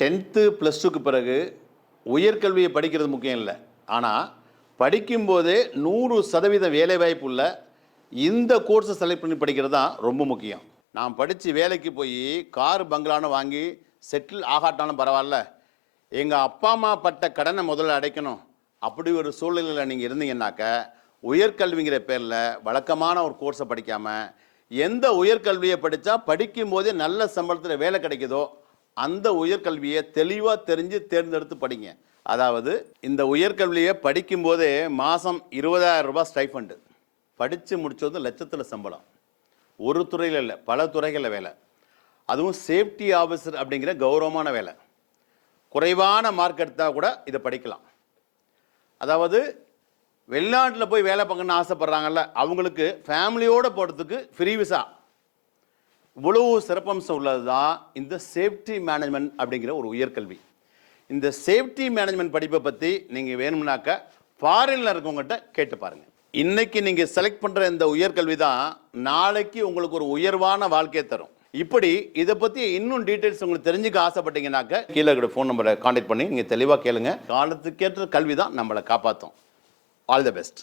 10th +2க்கு பிறகு உயர்கல்வியை படிக்கிறது முக்கியம் இல்லை. ஆனால் படிக்கும்போதே 100% வேலைவாய்ப்பு உள்ள இந்த கோர்ஸை செலக்ட் பண்ணி படிக்கிறது தான் ரொம்ப முக்கியம். நான் படித்து வேலைக்கு போய் கார் பங்களான்னு வாங்கி செட்டில் ஆகாட்டாலும் பரவாயில்ல, எங்கள் அப்பா அம்மா பட்ட கடனை முதல்ல அடைக்கணும், அப்படி ஒரு சூழ்நிலையில் நீங்கள் இருந்தீங்கன்னாக்க உயர்கல்விங்கிற பேரில் வழக்கமான ஒரு கோர்ஸை படிக்காமல் எந்த உயர்கல்வியை படித்தா படிக்கும்போதே நல்ல சம்பளத்தில் வேலை கிடைக்குதோ அந்த உயர்கல்வியை தெளிவாக தெரிஞ்சு தேர்ந்தெடுத்து படிங்க. அதாவது இந்த உயர்கல்வியை படிக்கும்போதே மாதம் 20,000 ரூபாய் ஸ்டைஃபண்டு, படித்து முடிச்சது லட்சத்தில் சம்பளம். ஒரு துறையில் இல்லை, பல துறைகளில் வேலை, அதுவும் சேஃப்டி ஆஃபீஸர் அப்படிங்கிற கௌரவமான வேலை. குறைவான மார்க் எடுத்தால் கூட இதை படிக்கலாம். அதாவது வெளிநாட்டில் போய் வேலை பார்க்கணுன்னு ஆசைப்பட்றாங்கல்ல, அவங்களுக்கு ஃபேமிலியோடு போகிறதுக்கு ஃப்ரீ விசா. இவ்வளவு சிறப்பம்சம் உள்ளது தான் இந்த சேஃப்டி மேனேஜ்மெண்ட் அப்படிங்கிற ஒரு உயர்கல்வி. இந்த சேஃப்டி மேனேஜ்மெண்ட் படிப்பை பற்றி நீங்கள் வேணும்னாக்க ஃபாரினில் இருக்கவங்ககிட்ட கேட்டு பாருங்கள். இன்றைக்கி நீங்கள் செலக்ட் பண்ணுற இந்த உயர்கல்வி தான் நாளைக்கு உங்களுக்கு ஒரு உயர்வான வாழ்க்கையை தரும். இப்படி இதை பற்றி இன்னும் டீட்டெயில்ஸ் உங்களுக்கு தெரிஞ்சுக்க ஆசைப்பட்டீங்கன்னாக்க கீழே இருக்கிற ஃபோன் நம்பரை கான்டாக்ட் பண்ணி நீங்கள் தெளிவாக கேளுங்க. காலத்துக்கேற்ற கல்வி தான் நம்மளை காப்பாற்றும். All the best.